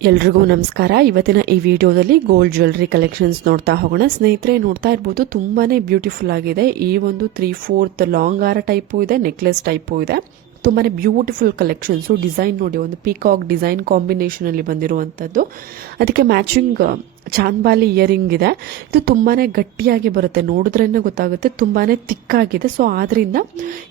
ಎಲ್ರಿಗೂ ನಮಸ್ಕಾರ. ಇವತ್ತಿನ ಈ ವಿಡಿಯೋದಲ್ಲಿ ಗೋಲ್ಡ್ ಜ್ಯುವೆಲ್ಲರಿ ಕಲೆಕ್ಷನ್ಸ್ ನೋಡ್ತಾ ಹೋಗೋಣ. ಸ್ನೇಹಿತರೆ, ನೋಡ್ತಾ ಇರ್ಬೋದು ತುಂಬಾನೇ ಬ್ಯೂಟಿಫುಲ್ ಆಗಿದೆ. ಈ ಒಂದು 3/4 ಲಾಂಗ್ ಹಾರ ಟೈಪು ಇದೆ, ನೆಕ್ಲೆಸ್ ಟೈಪು ಇದೆ. ತುಂಬಾನೇ ಬ್ಯೂಟಿಫುಲ್ ಕಲೆಕ್ಷನ್ಸ್. ಡಿಸೈನ್ ನೋಡಿ, ಒಂದು ಪೀಕಾಕ್ ಡಿಸೈನ್ ಕಾಂಬಿನೇಷನ್ ಅಲ್ಲಿ ಬಂದಿರುವಂತದ್ದು. ಅದಕ್ಕೆ ಮ್ಯಾಚಿಂಗ್ ಚಾಂದ್ಬಾಲಿ ಇಯರಿಂಗ್ ಇದೆ. ಇದು ತುಂಬಾನೇ ಗಟ್ಟಿಯಾಗಿ ಬರುತ್ತೆ, ನೋಡಿದ್ರೇನೆ ಗೊತ್ತಾಗುತ್ತೆ, ತುಂಬಾನೇ ತಿಕ್ಕಾಗಿದೆ. ಸೊ ಆದ್ರಿಂದ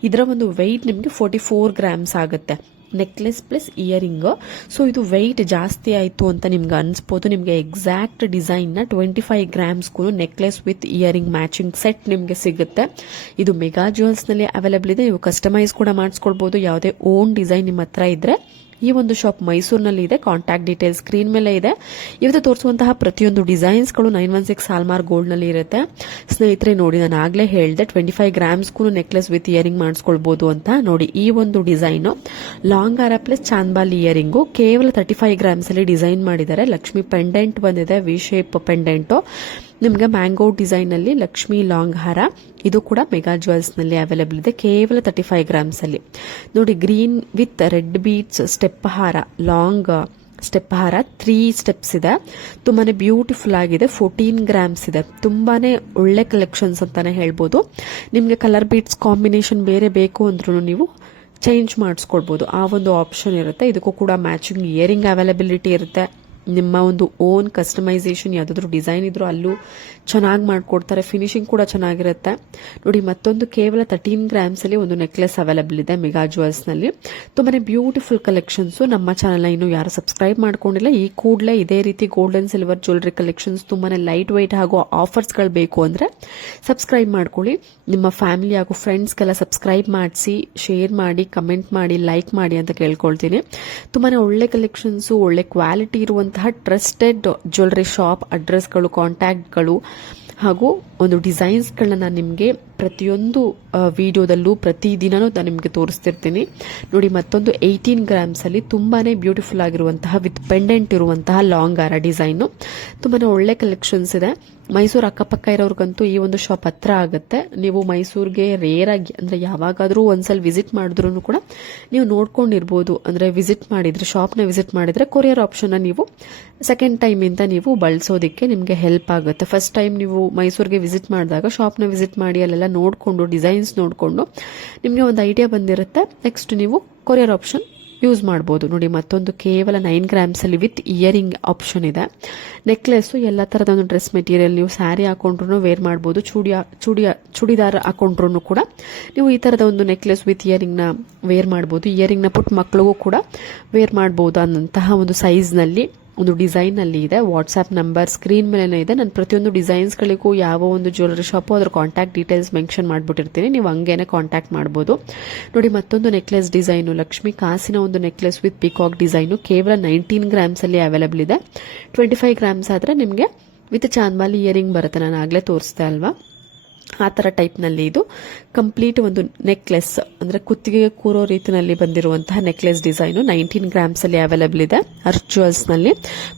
ಇದರ ಒಂದು ವೆಯ್ಟ್ ನಿಮಗೆ 44 ಗ್ರಾಮ್ಸ್ ಆಗುತ್ತೆ. Necklace plus earring. ಸೊ ಇದು ವೆಯ್ಟ್ ಜಾಸ್ತಿ ಆಯಿತು ಅಂತ ನಿಮ್ಗೆ ಅನ್ಸ್ಬೋದು. ನಿಮಗೆ ಎಕ್ಸಾಕ್ಟ್ ಡಿಸೈನ್ನ 25 ಗ್ರಾಮ್ಸ್ಗೂ necklace with earring matching set ನಿಮಗೆ ಸಿಗುತ್ತೆ. ಇದು ಮೆಗಾ ಜ್ಯುವೆಲ್ಸ್ನಲ್ಲಿ ಅವೈಲೇಬಲ್ ಇದೆ. ನೀವು ಕಸ್ಟಮೈಸ್ ಕೂಡ ಮಾಡಿಸ್ಕೊಳ್ಬೋದು. ಯಾವುದೇ ಓನ್ ಡಿಸೈನ್ ನಿಮ್ಮ ಹತ್ರ ಇದ್ರೆ. ಈ ಒಂದು ಶಾಪ್ ಮೈಸೂರಿನಲ್ಲಿ ಇದೆ. ಕಾಂಟ್ಯಾಕ್ಟ್ ಡೀಟೇಲ್ಸ್ ಸ್ಕ್ರೀನ್ ಮೇಲೆ ಇದೆ. ಇವತ್ತು ತೋರಿಸುವಂತಹ ಪ್ರತಿಯೊಂದು ಡಿಸೈನ್ಸ್ಗಳು 916 ಹಾಲ್ಮಾರ್ಕ್ ಗೋಲ್ಡ್ ನಲ್ಲಿ ಇರುತ್ತೆ. ಸ್ನೇಹಿತರೆ ನೋಡಿ, ನಾನು ಆಗ್ಲೇ ಹೇಳಿದೆ 25 ಗ್ರಾಮ್ಸ್ಗೂ ನೆಕ್ಲೆಸ್ ವಿತ್ ಇಯರಿಂಗ್ ಮಾಡಿಸ್ಕೊಳ್ಬಹುದು ಅಂತ. ನೋಡಿ, ಈ ಒಂದು ಡಿಸೈನ್ ಲಾಂಗ್ ಹಾರ ಪ್ಲಸ್ ಚಾಂದ್ಬಾಲಿ ಇಯರಿಂಗು ಕೇವಲ 35 ಗ್ರಾಮ್ಸ್ ಅಲ್ಲಿ ಡಿಸೈನ್ ಮಾಡಿದ್ದಾರೆ. ಲಕ್ಷ್ಮಿ ಪೆಂಡೆಂಟ್ ಬಂದಿದೆ, ವಿ ಶೇಪ್ ಪೆಂಡೆಂಟು. ನಿಮಗೆ ಮ್ಯಾಂಗೋ ಡಿಸೈನ್ ಅಲ್ಲಿ ಲಕ್ಷ್ಮಿ ಲಾಂಗ್ ಹಾರ, ಇದು ಕೂಡ ಮೆಗಾ ಜ್ಯುವೆಲ್ಸ್ ನಲ್ಲಿ ಅವೈಲೇಬಲ್ ಇದೆ, ಕೇವಲ 35 ಗ್ರಾಮ್ಸ್ ಅಲ್ಲಿ. ನೋಡಿ, green with red beets step ಹಾರ, ಲಾಂಗ್ ಸ್ಟೆಪ್ ಹಾರ 3 ಸ್ಟೆಪ್ಸ್ ಇದೆ. ತುಂಬಾನೇ ಬ್ಯೂಟಿಫುಲ್ ಆಗಿದೆ. 14 ಗ್ರಾಮ್ಸ್ ಇದೆ. ತುಂಬಾನೇ ಒಳ್ಳೆ ಕಲೆಕ್ಷನ್ಸ್ ಅಂತಾನೆ ಹೇಳ್ಬೋದು. ನಿಮ್ಗೆ ಕಲರ್ ಬೀಟ್ಸ್ ಕಾಂಬಿನೇಷನ್ ಬೇರೆ ಬೇಕು ಅಂದ್ರೂ ನೀವು ಚೇಂಜ್ ಮಾಡಿಸ್ಕೊಳ್ಬಹುದು, ಆ ಒಂದು ಆಪ್ಷನ್ ಇರುತ್ತೆ. ಇದಕ್ಕೂ ಕೂಡ ಮ್ಯಾಚಿಂಗ್ ಇಯರಿಂಗ್ ಅವೈಲಬಿಲಿಟಿ ಇರುತ್ತೆ. ನಿಮ್ಮ ಒಂದು ಓನ್ ಕಸ್ಟಮೈಸೇಷನ್ ಯಾವುದಾದ್ರೂ ಡಿಸೈನ್ ಇದ್ರೂ ಅಲ್ಲೂ ಚೆನ್ನಾಗಿ ಮಾಡಿಕೊಡ್ತಾರೆ. ಫಿನಿಶಿಂಗ್ ಕೂಡ ಚೆನ್ನಾಗಿರುತ್ತೆ. ನೋಡಿ, ಮತ್ತೊಂದು ಕೇವಲ 13 ಗ್ರಾಮ್ಸ್ ಅಲ್ಲಿ ಒಂದು ನೆಕ್ಲೆಸ್ ಅವೈಲೇಬಲ್ ಇದೆ ಮೆಗಾ ಜ್ಯುವೆಲ್ಸ್ ನಲ್ಲಿ. ತುಂಬಾನೇ ಬ್ಯೂಟಿಫುಲ್ ಕಲೆಕ್ಷನ್ಸ್. ನಮ್ಮ ಚಾನಲ್ನ ಇನ್ನೂ ಯಾರು ಸಬ್ಸ್ಕ್ರೈಬ್ ಮಾಡ್ಕೊಂಡಿಲ್ಲ, ಈ ಕೂಡಲೇ ಇದೇ ರೀತಿ gold and silver jewellery collections ತುಂಬಾನೇ ಲೈಟ್ ವೈಟ್ ಹಾಗೂ ಆಫರ್ಸ್ಗಳು ಬೇಕು ಅಂದ್ರೆ ಸಬ್ಸ್ಕ್ರೈಬ್ ಮಾಡ್ಕೊಳ್ಳಿ. ನಿಮ್ಮ ಫ್ಯಾಮಿಲಿ ಹಾಗೂ ಫ್ರೆಂಡ್ಸ್ಗೆಲ್ಲ ಸಬ್ಸ್ಕ್ರೈಬ್ ಮಾಡಿಸಿ, ಶೇರ್ ಮಾಡಿ, ಕಮೆಂಟ್ ಮಾಡಿ, ಲೈಕ್ ಮಾಡಿ ಅಂತ ಕೇಳ್ಕೊಳ್ತೀನಿ. ತುಂಬಾನೇ ಒಳ್ಳೆ ಕಲೆಕ್ಷನ್ಸ್, ಒಳ್ಳೆ ಕ್ವಾಲಿಟಿ ಇರುವಂತಹ ಟ್ರಸ್ಟೆಡ್ ಜ್ಯುವೆಲ್ಲರಿ ಶಾಪ್ ಅಡ್ರೆಸ್ಗಳು, ಕಾಂಟ್ಯಾಕ್ಟ್ಗಳು ಹಾಗೂ ಒಂದು ಡಿಸೈನ್ಸ್ಗಳನ್ನ ನಾನು ನಿಮಗೆ ಪ್ರತಿಯೊಂದು ವಿಡಿಯೋದಲ್ಲೂ ಪ್ರತಿದಿನನೂ ನಾನು ನಿಮಗೆ ತೋರಿಸ್ತಿರ್ತೀನಿ. ನೋಡಿ, ಮತ್ತೊಂದು 18 ಗ್ರಾಮ್ಸ್ ಅಲ್ಲಿ ತುಂಬಾನೇ ಬ್ಯೂಟಿಫುಲ್ ಆಗಿರುವಂತಹ ವಿತ್ ಪೆಂಡೆಂಟ್ ಇರುವಂತಹ ಲಾಂಗ್ ಹಾರ ಡಿಸೈನು. ತುಂಬಾನೇ ಒಳ್ಳೆ ಕಲೆಕ್ಷನ್ಸ್ ಇದೆ. ಮೈಸೂರು ಅಕ್ಕಪಕ್ಕ ಇರೋರ್ಗಂತೂ ಈ ಒಂದು ಶಾಪ್ ಹತ್ರ ಆಗುತ್ತೆ. ನೀವು ಮೈಸೂರಿಗೆ ರೇರ್ ಆಗಿ ಅಂದ್ರೆ ಯಾವಾಗಾದ್ರೂ ಒಂದ್ಸಲ ವಿಸಿಟ್ ಮಾಡಿದ್ರು ಕೂಡ ನೀವು ನೋಡ್ಕೊಂಡಿರ್ಬೋದು. ಅಂದ್ರೆ ವಿಸಿಟ್ ಮಾಡಿದ್ರೆ, ಶಾಪ್ನ ವಿಸಿಟ್ ಮಾಡಿದ್ರೆ ಕೊರಿಯರ್ ಆಪ್ಷನ್ ನೀವು ಸೆಕೆಂಡ್ ಟೈಮ್ ಇಂದ ನೀವು ಬಳಸೋದಿಕ್ಕೆ ನಿಮಗೆ ಹೆಲ್ಪ್ ಆಗುತ್ತೆ. ಫಸ್ಟ್ ಟೈಮ್ ನೀವು ಮೈಸೂರಿಗೆ ವಿಸಿಟ್ ಮಾಡಿದಾಗ ಶಾಪ್ನ ವಿಸಿಟ್ ಮಾಡಿ ಅಲ್ಲೆಲ್ಲ ನೋಡಿಕೊಂಡು ಡಿಸೈನ್ಸ್ ನೋಡಿಕೊಂಡು ನಿಮಗೆ ಒಂದು ಐಡಿಯಾ ಬಂದಿರುತ್ತೆ. ನೆಕ್ಸ್ಟ್ ನೀವು ಕೊರಿಯರ್ ಆಪ್ಷನ್ ಯೂಸ್ ಮಾಡ್ಬೋದು. ನೋಡಿ, ಮತ್ತೊಂದು ಕೇವಲ 9 ಗ್ರಾಮ್ಸ್ ಅಲ್ಲಿ ವಿತ್ ಇಯರಿಂಗ್ ಆಪ್ಷನ್ ಇದೆ. ನೆಕ್ಲೆಸ್ ಎಲ್ಲ ತರದ ಒಂದು ಡ್ರೆಸ್ ಮೆಟೀರಿಯಲ್, ನೀವು ಸ್ಯಾರಿ ಹಾಕೊಂಡ್ರು ವೇರ್ ಮಾಡ್ಬೋದು, ಚೂಡಿದಾರ್ ಹಾಕೊಂಡ್ರು ಕೂಡ ನೀವು ಈ ತರದ ಒಂದು ನೆಕ್ಲೆಸ್ ವಿತ್ ಇಯರಿಂಗ್ ನ ವೇರ್ ಮಾಡ್ಬೋದು. ಇಯರಿಂಗ್ ನ ಪುಟ್ಟ ಮಕ್ಕಳಿಗೂ ಕೂಡ ವೇರ್ ಮಾಡ್ಬೋದು ಅನ್ನಂತಹ ಒಂದು ಸೈಜ್ ನಲ್ಲಿ ಒಂದು ಡಿಸೈನ್ ಅಲ್ಲಿ ಇದೆ. ವಾಟ್ಸ್ಆಪ್ ನಂಬರ್ ಸ್ಕ್ರೀನ್ ಮೇಲೆ ಇದೆ. ನಾನು ಪ್ರತಿಯೊಂದು ಡಿಸೈನ್ಸ್ ಗಳಿಗೂ ಯಾವ ಒಂದು ಜ್ಯುವೆಲ್ಲರಿ ಶಾಪ್ ಅದರ ಕಾಂಟ್ಯಾಕ್ಟ್ ಡೀಟೇಲ್ಸ್ ಮೆನ್ಷನ್ ಮಾಡ್ಬಿಟ್ಟಿರ್ತೀನಿ, ನೀವು ಹಂಗೇನೆ ಕಾಂಟ್ಯಾಕ್ಟ್ ಮಾಡಬಹುದು. ನೋಡಿ, ಮತ್ತೊಂದು ನೆಕ್ಲೆಸ್ ಡಿಸೈನು, ಲಕ್ಷ್ಮಿ ಕಾಸಿನ ಒಂದು ನೆಕ್ಲೆಸ್ ವಿತ್ ಪಿಕಾಕ್ ಡಿಸೈನು, ಕೇವಲ 19 ಗ್ರಾಮ್ಸ್ ಅಲ್ಲಿ ಅವೈಲೇಬಲ್ ಇದೆ. 25 ಗ್ರಾಮ್ಸ್ ಆದ್ರೆ ನಿಮಗೆ ವಿತ್ ಚಾಂದ್ಬಾಲಿ ಇಯರಿಂಗ್ ಬರುತ್ತೆ. ನಾನು ಆಗ್ಲೇ ತೋರಿಸ್ದೆ ಅಲ್ವಾ, ಆ ತರ ಟೈಪ್ ನಲ್ಲಿ ಇದು ಕಂಪ್ಲೀಟ್ ಒಂದು ನೆಕ್ಲೆಸ್, ಅಂದ್ರೆ ಕುತ್ತಿಗೆ ಕೂರೋ ರೀತಿಯಲ್ಲಿ ಬಂದಿರುವಂತಹ ನೆಕ್ಲೆಸ್ ಡಿಸೈನು 19 ಗ್ರಾಮ್ಸ್ ಅಲ್ಲಿ ಅವೈಲೇಬಲ್ ಇದೆ ಅರ್ತ್ ಜ್ಯುವೆಲ್ಸ್ ನಲ್ಲಿ.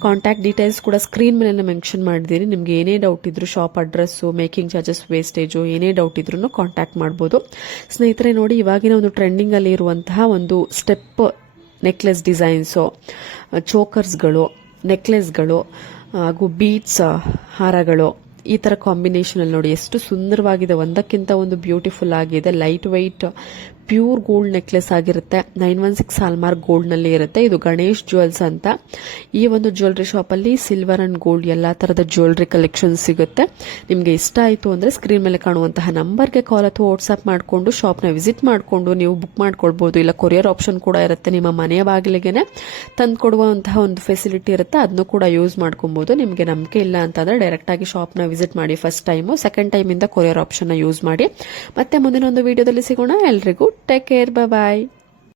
ಕಾಂಟ್ಯಾಕ್ಟ್ ಡೀಟೇಲ್ಸ್ ಕೂಡ ಸ್ಕ್ರೀನ್ ಮೇಲೆ ಮೆನ್ಷನ್ ಮಾಡಿದ್ದೀನಿ. ನಿಮ್ಗೆ ಏನೇ ಡೌಟ್ ಇದ್ರು, shop address, making charges, wastage, ಏನೇ ಡೌಟ್ ಇದ್ರು ಕಾಂಟ್ಯಾಕ್ಟ್ ಮಾಡಬಹುದು. ಸ್ನೇಹಿತರೆ ನೋಡಿ, ಇವಾಗಿನ ಒಂದು ಟ್ರೆಂಡಿಂಗ್ ಅಲ್ಲಿ ಇರುವಂತಹ ಒಂದು ಸ್ಟೆಪ್ ನೆಕ್ಲೆಸ್ ಡಿಸೈನ್ಸು, ಚೋಕರ್ಸ್ಗಳು, ನೆಕ್ಲೆಸ್ಗಳು ಹಾಗೂ ಬೀಟ್ಸ್ ಹಾರಗಳು, ಈ ತರ ಕಾಂಬಿನೇಷನ್ ಅಲ್ಲಿ ನೋಡಿ ಎಷ್ಟು ಸುಂದರವಾಗಿದೆ. ಒಂದಕ್ಕಿಂತ ಒಂದು ಬ್ಯೂಟಿಫುಲ್ ಆಗಿದೆ. Light white pure gold necklace ಆಗಿರುತ್ತೆ. 916 ಹಾಲ್ಮಾರ್ಕ್ ಗೋಲ್ಡ್ ನಲ್ಲಿ ಇರುತ್ತೆ. ಇದು ಗಣೇಶ್ ಜ್ಯುವೆಲ್ಸ್ ಅಂತ. ಈ ಒಂದು ಜ್ಯುವೆಲ್ಲರಿ ಶಾಪ್ ಅಲ್ಲಿ ಸಿಲ್ವರ್ ಅಂಡ್ ಗೋಲ್ಡ್ ಎಲ್ಲಾ ತರದ ಜ್ಯುವೆಲ್ಲರಿ ಕಲೆಕ್ಷನ್ ಸಿಗುತ್ತೆ. ನಿಮ್ಗೆ ಇಷ್ಟ ಆಯ್ತು ಅಂದ್ರೆ ಸ್ಕ್ರೀನ್ ಮೇಲೆ ಕಾಣುವಂತಹ ನಂಬರ್ಗೆ ಕಾಲ್ ಅಥವಾ ವಾಟ್ಸ್ಆಪ್ ಮಾಡಿಕೊಂಡು ಶಾಪ್ನ ವಿಸಿಟ್ ಮಾಡಿಕೊಂಡು ನೀವು ಬುಕ್ ಮಾಡ್ಕೊಳ್ಬಹುದು. ಇಲ್ಲ ಕೊರಿಯರ್ ಆಪ್ಷನ್ ಕೂಡ ಇರುತ್ತೆ. ನಿಮ್ಮ ಮನೆಯ ಬಾಗಿಲಿಗೆನೆ ತಂದು ಕೊಡುವಂತಹ ಒಂದು ಫೆಸಿಲಿಟಿ ಇರುತ್ತೆ, ಅದನ್ನು ಕೂಡ ಯೂಸ್ ಮಾಡ್ಕೊಬಹುದು. ನಿಮ್ಗೆ ನಂಬಿಕೆ ಇಲ್ಲ ಅಂತಂದ್ರೆ ಡೈರೆಕ್ಟ್ ಆಗಿ ಶಾಪ್ನ ವಿಸಿಟ್ ಮಾಡಿ ಫಸ್ಟ್ ಟೈಮು. ಸೆಕೆಂಡ್ ಟೈಮ್ ಇಂದ ಕೊರಿಯರ್ ಆಪ್ಷನ್ ಯೂಸ್ ಮಾಡಿ. ಮತ್ತೆ ಮುಂದಿನ ಒಂದು ವಿಡಿಯೋದಲ್ಲಿ ಸಿಗೋಣ. ಎಲ್ರಿಗೂ ಟೇಕ್ ಕೇರ್, ಬಾಯ್.